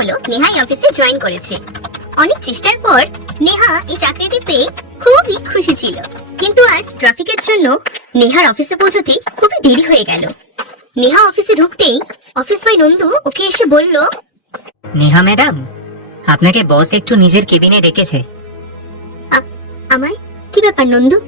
হলো নেহা এই অফিসে জয়েন করেছে। অনেক চেষ্টার পর নেহা এই চাকরিটি পেয়ে খুবই খুশি ছিল। কিন্তু আজ ট্রাফিকের জন্য নেহার অফিসে পৌঁছতে খুবই দেরি হয়ে গেল। নেহা অফিসে ঢুকতেই অফিস বয় নন্দু ওকে এসে বলল, নেহা ম্যাডাম, আপনাকে বস একটু নিজের কেবিনে ডেকেছে। আমায়? কি ব্যাপার নন্দু?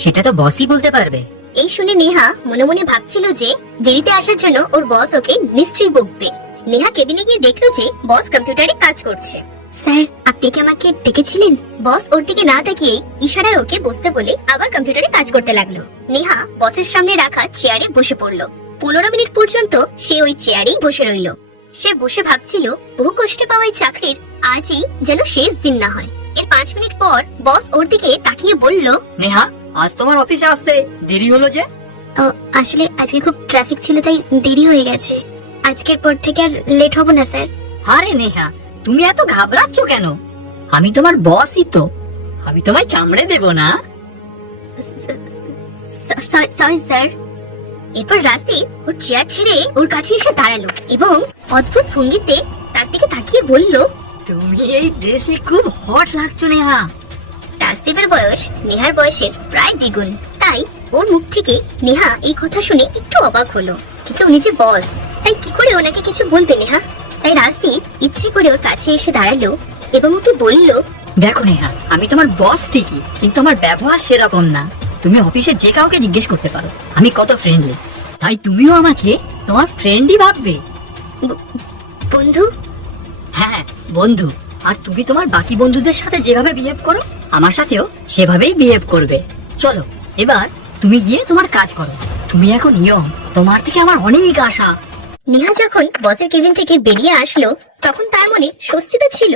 সেটা তো বসই বলতে পারবে। এই শুনে নেহা মনে মনে ভাবছিল যে দেরিতে আসার জন্য ওর বস ওকে নিশ্চয়ই বকবে। নেহা কেবিনে গিয়ে দেখলো যে বস কম্পিউটারে কাজ করছে। স্যার, আপনি কি আমাকে ডেকেছিলেন? বস ওর দিকে না তাকিয়ে ইশারায় ওকে বসতে বলে আবার কম্পিউটারে কাজ করতে লাগলো। নেহা বসের সামনে রাখা চেয়ারে বসে পড়লো। 15 মিনিট পর্যন্ত সে ওই চেয়ারেই বসে রইল। সে বসে ভাবছিল বহু কষ্টে পাওয়া এই চাকরির আজই যেন শেষ দিন না হয়। এর 5 মিনিট পর বস ওর দিকে তাকিয়ে বলল, নেহা, আজ তোমার অফিসে আসতে দেরি হলো যে? আসলে আজকে খুব ট্রাফিক ছিল তাই দেরি হয়ে গেছে। আজকের পর থেকে আর লেট হব না স্যার। আরে নেহা, তুমি এত ঘাবড়াচ্ছ কেন? আমি তোমার বসই তো, আমি তোমায় কামড়ে দেব না। Sorry sir. এরপর রাজদীপ ওর চেয়ার ছেড়ে ওর কাছে এসে দাঁড়ালো এবং অদ্ভুত ভঙ্গিতে তার দিকে তাকিয়ে বলল, তুমি এই ড্রেসে খুব হট লাগছো নেহা। রাজদীপের বয়স নেহার বয়সের প্রায় দ্বিগুণ, তাই ওর মুখ থেকে নেহা এই কথা শুনে একটু অবাক হলো। কিন্তু উনি যে বস, তাই কি করে ওনাকে কিছু বলবে নেহা? তাই রাজদীপ ইচ্ছে করে ওর কাছে এসে দাঁড়ালো এবং ওকে বলল, দেখো নেহা, আমি তোমার বস ঠিকই, কিন্তু আমার ব্যবহার সেরকম না। তুমি অফিসে যে কাউকে জিজ্ঞেস করতে পারো আমি কত ফ্রেন্ডলি, তাই তুমিও আমাকে তোমার ফ্রেন্ডই ভাববে। বন্ধু? হ্যাঁ, বন্ধু। আর তুমি তোমার বাকি বন্ধুদের সাথে যেভাবে বিহেভ করো, আমার সাথেও সেভাবেই বিহেভ করবে। চলো এবার তুমি গিয়ে তোমার কাজ করো। তুমি এখন ইয়ং, তোমার থেকে আমার অনেক আশা। নেহা যখন বসের কেবিন থেকে বেরিয়ে আসলো তখন তার মনে স্বস্তি তো ছিল,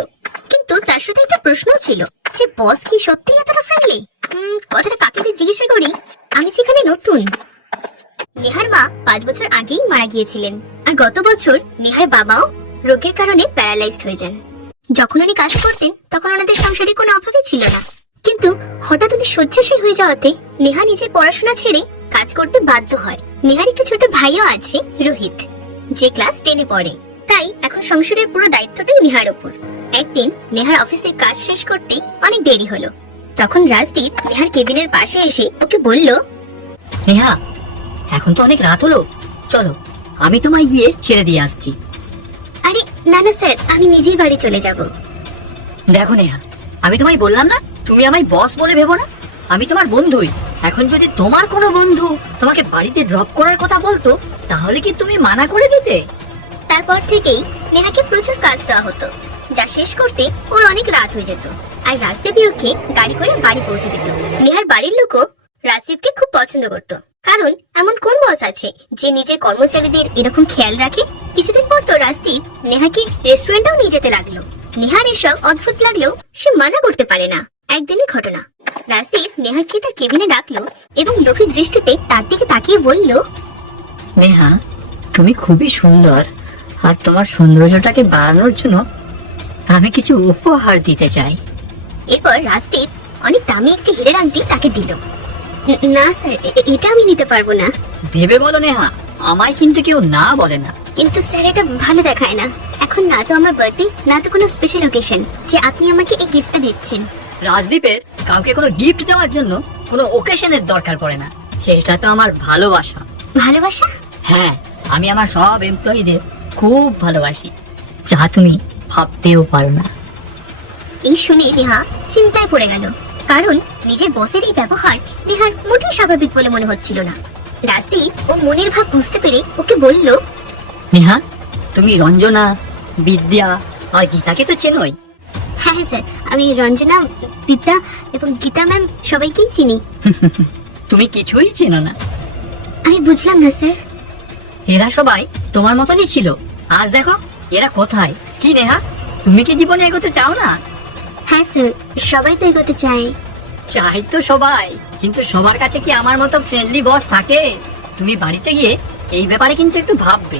কিন্তু তার সাথে একটা প্রশ্নও ছিল যে বস কি সত্যি এতটা ফ্রেন্ডলি? কথাটা কাকে যে জিজ্ঞাসা করি, আমি সেখানে নতুন। নেহার মা 5 বছর আগেই মারা গিয়েছিলেন, আর গত বছর নেহার বাবাও রোগের কারণে প্যারালাইজড হয়ে যান। যখন উনি কাজ করতেন তখন ওনাদের সংসারে কোনো অভাবই ছিল না, কিন্তু হঠাৎ উনি শয্যাশায়ী হয়ে যাওয়াতে নেহা নিজের পড়াশোনা ছেড়ে কাজ করতে বাধ্য হয়। নেহার একটা ছোট ভাইও আছে, রোহিত, যে ক্লাস 10-এ পড়ে। তাই এখন সংসারের পুরো দায়িত্বটাই নেহার উপর। একদিন নেহার অফিসে কাজ শেষ করতে অনেক দেরি হলো। তখন রাজদীপ নেহার কেবিনের পাশে এসে ওকে বলল, নেহা, এখন তো অনেক রাত হলো, চলো আমি তোমায় গিয়ে ছেড়ে দিয়ে আসছি। আরে না না স্যার, আমি নিজেই বাড়ি চলে যাব। দেখো নেহা, আমি তোমায় বললাম না তুমি আমায় বস বলে ভেবো না, আমি তোমার বন্ধুই। এখন যদি তোমার কোনো বন্ধু তোমাকে বাড়িতে ড্রপ করার কথা বলতো, তাহলে কি তুমি মানা করে দিতে? তারপর থেকেই নেহাকে প্রচুর কাজ দেওয়া হতো, যা শেষ করতে ওর অনেক রাত হয়ে যেত। আর রাজদীপই ওকে গাড়ি করে বাড়ি পৌঁছে দিত। নেহার বাড়ির লোকও রাজদীপকে খুব পছন্দ করত, কারণ এমন কোন বস আছে যে নিজের কর্মচারীদের এরকম খেয়াল রাখে? কিছুদিন পর তো রাজদীপ নেহাকে রেস্টুরেন্টেও নিয়ে যেতে লাগলো। নেহার এসব অদ্ভুত লাগলেও সে মানা করতে পারে না। একদিনের ঘটনা, রাজদীপ নেহাকে তার কেবিনে ডাকলো এবং লোভী দৃষ্টিতে তার দিকে তাকিয়ে বলল, নেহা, তুমি খুবই সুন্দর, আর তোমার সৌন্দর্যটাকে বাড়ানোর জন্য আমি কিছু উপহার দিতে চাই। এরপর রাজদীপ অনেক দামি একটি হীরের আংটি তাকে দিল। না স্যার, এটা আমি নিতে পারবো না। ভেবে বলো নেহা, আমায় কিন্তু কেউ না বলে না। কিন্তু স্যার, এটা ভালো দেখায় না। এখন না তো আমার বার্থডে, না তো কোনো স্পেশাল অকেশন যে আপনি আমাকে এই গিফটটা দিচ্ছেন। রাজদীপের কাউকে কোনো গিফট দেওয়ার জন্য কোনো ওকেশনের দরকার পড়ে না, সেটা তো আমার ভালোবাসা। ভালোবাসা? হ্যাঁ, আমি আমার সব এমপ্লয়ীদের খুব ভালোবাসি, যা তুমি ভাবতেও পারো না। এই শুনে নেহা চিন্তায় পড়ে গেল, কারণ নিজের বসের এই ব্যবহার নেহার মোটেই স্বাভাবিক বলে মনে হচ্ছিল না। রাজদীপ ও মনের ভাব বুঝতে পেরে ওকে বলল, নেহা, তুমি রঞ্জনা, বিদ্যা আর গীতাকে তো চেনোই। হ্যাঁ স্যার, আমি রঞ্জনা, বিদ্যা এবং গীতা ম্যাম সবাইকেই চিনি। তুমি কিছুই চেনো না। আমি বুঝলাম না স্যার। এরা সবাই তোমার মতনই ছিল, আজ দেখো এরা কোথায়। কি নেহা, তুমি কি জীবনে এগোতে চাও না? হ্যাঁ স্যার, সবাই তো এগোতে চায়। চাই তো সবাই, কিন্তু সবার কাছে কি আমার মতো ফ্রেন্ডলি বস থাকে? তুমি বাড়িতে গিয়ে এই ব্যাপারে কিন্তু একটু ভাববে।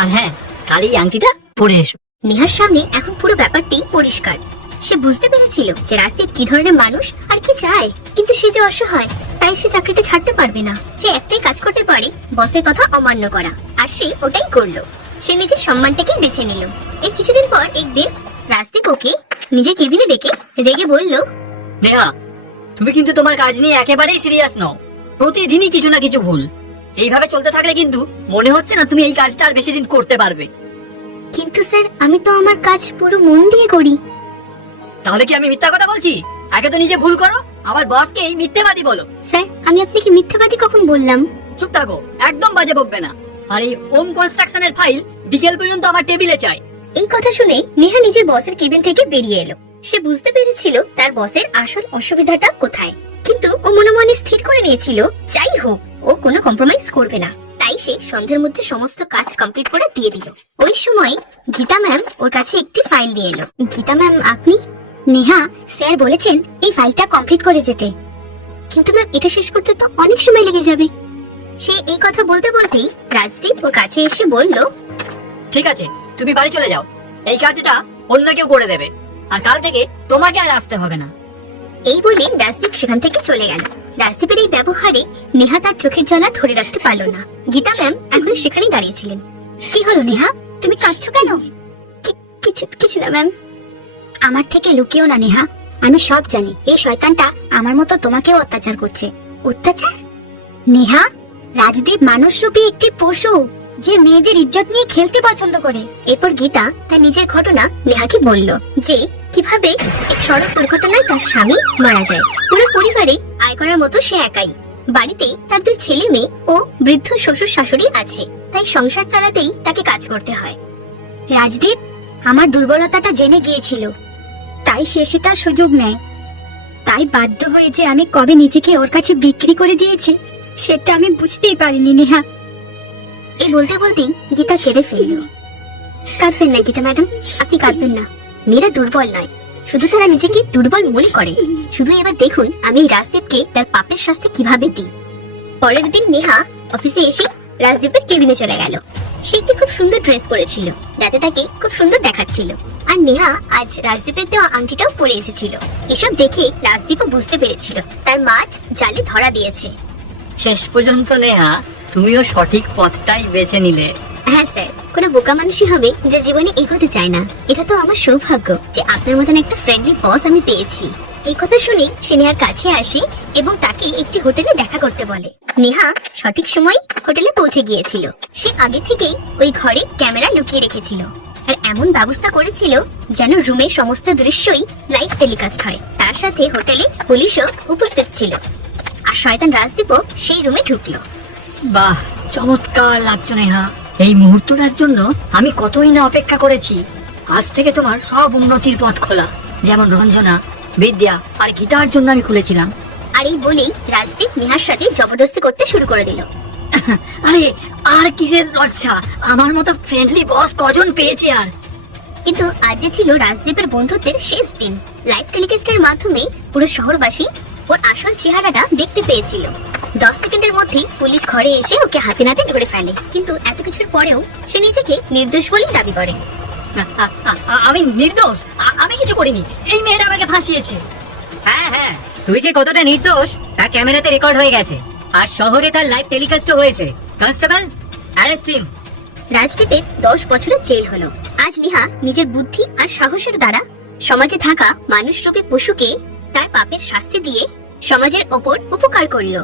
আর হ্যাঁ, কাল এই আংটিটা পরে এসো। নেহার সামনে এখন পুরো ব্যাপারটি পরিষ্কার। সে বুঝতে পেরেছিল যে রাজদীপ কি ধরনের মানুষ আর কি চায়, কিন্তু সে যে অসহায়, তাই সে চাকরিটা ছাড়তে পারবে না। সে একটাই কাজ করতে পারে, বসের কথা অমান্য করা, আর সে ওটাই করলো। সে নিজের সম্মানটাকেই বেছে নিল এর কিছুদিন পর একদিন রাজদীপ ওকে নিজের কেবিনে ডেকে রেগে বলল, নেহা, তুমি কিন্তু তোমার কাজ নিয়ে একেবারেই সিরিয়াস নও। প্রতিদিনই কিছু না কিছু ভুল। এইভাবে চলতে থাকলে কিন্তু মনে হচ্ছে না তুমি এই কাজটা আর বেশি দিন করতে পারবে। কিন্তু স্যার আমি তো আমার কাজ পুরো মন দিয়ে করি। তাহলে কি আমি মিথ্যা কথা বলছি? আগে তো নিজে ভুল করো, আবার বসকে এই মিথ্যেবাদী বলো। স্যার আমি আপনাকে মিথ্যাবাদী কখন বললাম? চুপ থাকো, একদম বাজে বকবে না। আর এই ওম কনস্ট্রাকশনের ফাইল বিকেল পর্যন্ত আমার টেবিলে চাই। এই কথা শুনে নেহা নিজের বসের কেবিন থেকে বেরিয়ে এলো। সে বুঝতে পেরেছিল তার বসের আসল অসুবিধাটা কোথায়, কিন্তু ও মনে মনে স্থির করে নিয়েছিল যাই হোক ও কোনো কম্প্রোমাইজ করবে না। তাই সে সন্ধ্যের মধ্যে সমস্ত কাজ কমপ্লিট করে দিয়ে দিল। ওই সময় গীতা ম্যাম ওর কাছে একটি ফাইল নিয়ে এলো। গীতা ম্যাম আপনি? নেহা, স্যার বলেছেন এই ফাইলটা কমপ্লিট করে যেতে। কিন্তু ম্যাম এটা শেষ করতে তো অনেক সময় লেগে যাবে। সে এই কথা বলতে বলতেই রাজদীপ ওর কাছে এসে বলল, ঠিক আছে, তুমি বাড়ি চলে যাও। এই কাজটা অন্য কেউ করে দেবে, আর কাল থেকে তোমাকে আর আসতে হবে না। এই বলে রাজদীপ সেখান থেকে চলে গেল। রাজদীপের এই ব্যবহারে নেহা তার চোখের জল আর ধরে রাখতে পারল না। গীতা ম্যাম এখন সেখানেই দাঁড়িয়েছিলেন। কি হলো নেহা, তুমি কাঁদছো কেন? কিছু না ম্যাম। আমার থেকে লুকিও না নেহা, আমি সব জানি। এই শয়তানটা আমার মতো তোমাকেও অত্যাচার করছে। অত্যাচার? নেহা, রাজদীপ মানুষরূপী একটি পশু যে মেয়েদের ইজ্জত নিয়ে খেলতে পছন্দ করে। এরপর গীতা তার নিজের ঘটনা নেহাকে বলল যে কিভাবে এক সড়ক দুর্ঘটনায় তার স্বামী মারা যায়। পুরো পরিবারে আয় করার মতো সে একাই। বাড়িতে তার 2 ছেলে মেয়ে ও বৃদ্ধ শ্বশুর শাশুড়ি আছে, তাই সংসার চালাতেই তাকে কাজ করতে হয়। রাজদীপ আমার দুর্বলতাটা জেনে গিয়েছিল, তাই সে সেটার সুযোগ নেয়। তাই বাধ্য হয়ে যে আমি কবে নিজেকে ওর কাছে বিক্রি করে দিয়েছি সেটা আমি বুঝতেই পারিনি নেহা। এই বলতে বলতেই গীতা কেঁদে ফেলল। কাঁদবেন না গীতা ম্যাডাম, আপনি কাঁদবেন না। মেয়েরা দুর্বল নয়, শুধু তারা নিজেকে দুর্বল মনে করে। শুধু এবার দেখুন আমি রাজদীপকে তার পাপের শাস্তি কিভাবে দিই। পরের দিন নেহা অফিসে এসে রাজদীপের কেবিনে চলে গেল। সে একটি খুব সুন্দর ড্রেস পরেছিল, যাতে তাকে খুব সুন্দর দেখাচ্ছিল। আর নেহা আজ রাজদীপের দেওয়া আংটিটাও পরে এসেছিল। এসব দেখে রাজদীপও বুঝতে পেরেছিল তার মাছ জালে ধরা দিয়েছে। শেষ পর্যন্ত নেহা, তুমিও সঠিক পথটাই বেছে নিলে। হ্যাঁ স্যার, কোনো বোকা মানুষই হবে যে জীবনে এগোতে চায় না। এটা তো আমার সৌভাগ্য যে আপনার মতন একটা ফ্রেন্ডলি বস আমি পেয়েছি। এই কথা শুনে সে নেহার কাছে আসে এবং তাকে একটি হোটেলে দেখা করতে বলে। নেহা সঠিক সময় হোটেলে পৌঁছে গিয়েছিল। সে আগে থেকেই ওই ঘরে ক্যামেরা লুকিয়ে রেখেছিল আর এমন ব্যবস্থা করেছিল যেন রুমের সমস্ত দৃশ্যই লাইভ টেলিকাস্ট হয়। তার সাথে হোটেলে পুলিশও উপস্থিত ছিল। আর শয়তান রাজদীপও সেই রুমে ঢুকলো। বাহ, চমৎকার লাগছে নেহা। এই মুহূর্তটার জন্য আমি কতই না অপেক্ষা করেছি। আজ থেকে তোমার সব উন্নতির পথ খোলা, যেমন রঞ্জনা, বিদ্যা আর গীতার জন্য আমি খুলেছিলাম। আর এই বলেই রাজদীপ নেহার সাথে জবরদস্তি করতে শুরু করে দিল। আরে আর কিসের লজ্জা, আমার মতো ফ্রেন্ডলি বস কজন পেয়েছে আর। কিন্তু আজ যে ছিল রাজদীপের বন্ধুত্বের শেষ দিন। লাইভ টেলিকাস্টের মাধ্যমে পুরো শহরবাসী ওর আসল চেহারাটা দেখতে পেয়েছিল। 10 সেকেন্ডের মধ্যেই পুলিশ ঘরে এসে ওকে হাতে নাতে ধরে ফেলে। কিন্তু এত কিছুর পরেও সে নিজেকে নির্দোষ বলে দাবি করে। আমি নির্দোষ, আমি কিছু করিনি। এই মেয়েটা আমাকে ফাঁসিয়েছে। হ্যাঁ হ্যাঁ, তুই যে কতটা নির্দোষ তা ক্যামেরাতে রেকর্ড হয়ে গেছে, আর শহরে তার লাইভ টেলিকাস্টও হয়েছে। Constable, arrest him. রাজদীপের 10 বছরের জেল হলো। আজ নেহা নিজের বুদ্ধি আর সাহসের দ্বারা সমাজে থাকা মানুষরূপী পশুকে তার পাপের শাস্তি দিয়ে সমাজের ওপর উপকার করলো।